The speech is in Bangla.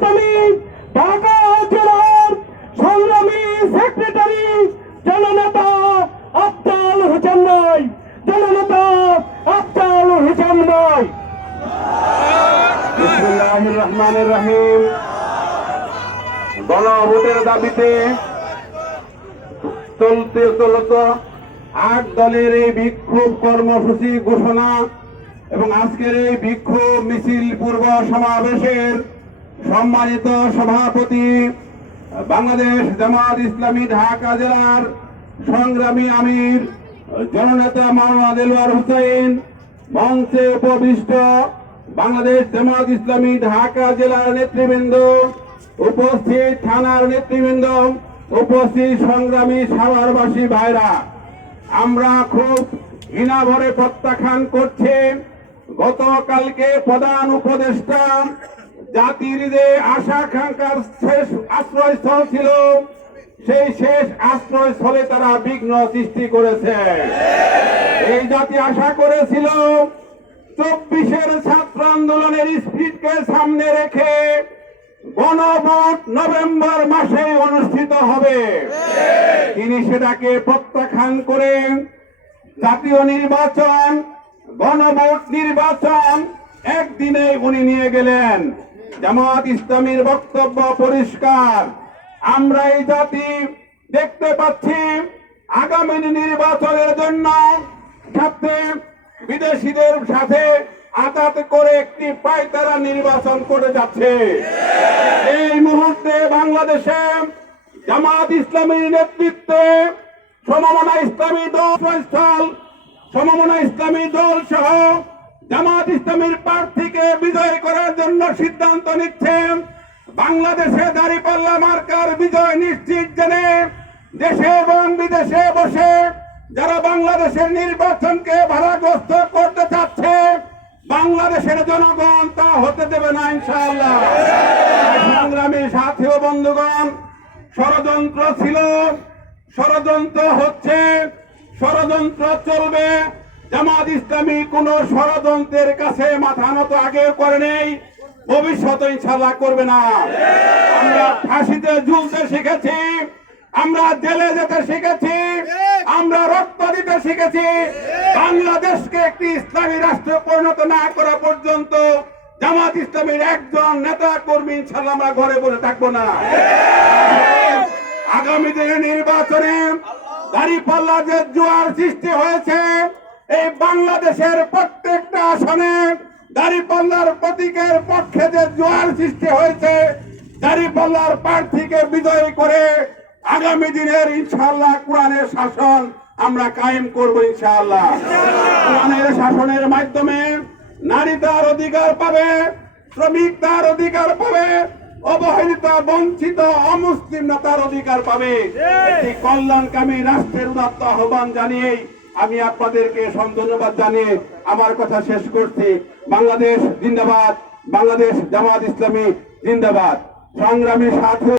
ইসলামী ঢাকা জেলার সংগ্রামী সেক্রেটারি জননেতা আফজাল হোসেন নয় জননেতা আফজাল হোসেন নয় রহমানির রহিম। গণভোটের দাবিতে চলতে চলত আট দলের এই বিক্ষোভ কর্মসূচি ঘোষণা এবং আজকের এই বিক্ষোভ মিছিল পূর্ব সমাবেশের সম্মানিত সভাপতি, বাংলাদেশ জামাত ইসলামী ঢাকা জেলার সংগ্রামী আমির, জননেতা মাওলানা দেলোয়ার হুসাইন, মঞ্চে উপবিষ্ট বাংলাদেশ জামাত ইসলামী ঢাকা জেলার নেতৃবৃন্দ, উপস্থিত থানার নেতৃবৃন্দ, উপস্থিত সংগ্রামী সাভারবাসী ভাইরা, আমরা খুব ঘৃণা ভরে প্রত্যাখ্যান করছি। গতকালকে প্রধান উপদেষ্টা জাতির যে আশা আকাঙ্ক্ষার শেষ আশ্রয়স্থল ছিল, সেই শেষ আশ্রয়স্থলে তারা বিঘ্ন সৃষ্টি করেছে। এই জাতি আশা করেছিল, চব্বিশের ছাত্র আন্দোলনের স্পিডকে সামনে রেখে গণভোট নভেম্বর মাসে অনুষ্ঠিত হবে। তিনি সেটাকে প্রত্যাখ্যান করে জাতীয় নির্বাচন, গণভোট নির্বাচন একদিনে উনি নিয়ে গেলেন। জামাত ইসলামীর বক্তব্য পরিষ্কার। আমরা এই জাতি দেখতে পাচ্ছি আগামী নির্বাচনের জন্য সাথে বিদেশিদের সাথে আঘাত করে একটি পায়তারা নির্বাচন করে যাচ্ছে। এই মুহূর্তে বাংলাদেশে জামাত ইসলামীর নেতৃত্বে সমমনা ইসলামী দল, সমমনা ইসলামী দল সহ জামাত ইসলামীর প্রার্থীকে বিজয় করার জন্য সিদ্ধান্ত নিচ্ছেন বাংলাদেশে দাঁড়িপাল্লা মার্কার বিজয় নিশ্চিত জেনে দেশে এবং বিদেশে বসে যারা বাংলাদেশের নির্বাচনকে ভাড়াগ্রস্ত করতে চাচ্ছে, বাংলাদেশের জনগণ তা হতে দেবে না ইনশাআল্লাহ। সংগ্রামী সাথী ও বন্ধুগণ, ষড়যন্ত্র ছিল, ষড়যন্ত্র হচ্ছে, ষড়যন্ত্র চলবে। জামাত ইসলামী কোন ষড়যন্ত্রের কাছে মাথা নত আগে করে নেই, ভবিষ্যতে ইনশাল্লাহ করবে না। আমরা ফাঁসিতে ঝুলতে শিখেছি, আমরা জেলে যেতে শিখেছি, আমরা রক্ত দিতে শিখেছি। বাংলাদেশকে একটি ইসলামী রাষ্ট্রে পরিণত না করা পর্যন্ত জামাত ইসলামীর একজন নেতা কর্মী ইনশাল্লাহ আমরা ঘরে বসে থাকব না। আগামী দিনে নির্বাচনে দাঁড়িপাল্লা যে জোয়ার সৃষ্টি হয়েছে এই বাংলাদেশের প্রত্যেকটা আসনে দাঁড়িপাল্লার প্রতীকের পক্ষে যে জোয়ার সৃষ্টি হয়েছে দাঁড়িপাল্লার প্রার্থীকে বিজয়ী করে আগামী দিনের ইনশাল্লাহ কোরআনের শাসন আমরা কায়েম করব ইনশাআল্লাহ। কোরআনের শাসনের মাধ্যমে নারী তার অধিকার পাবে শ্রমিক তার অধিকার পাবে অবহেলিত বঞ্চিত অমুসলিম তার অধিকার পাবে। একটি কল্যাণকামী রাষ্ট্রের উদাত্ত আহ্বান জানিয়েই আমি আপনাদেরকে ধন্যবাদ জানিয়ে আমার কথা শেষ করছি। বাংলাদেশ জিন্দাবাদ, বাংলাদেশ জামাত ইসলামী জিন্দাবাদ। সংগ্রামী সাথে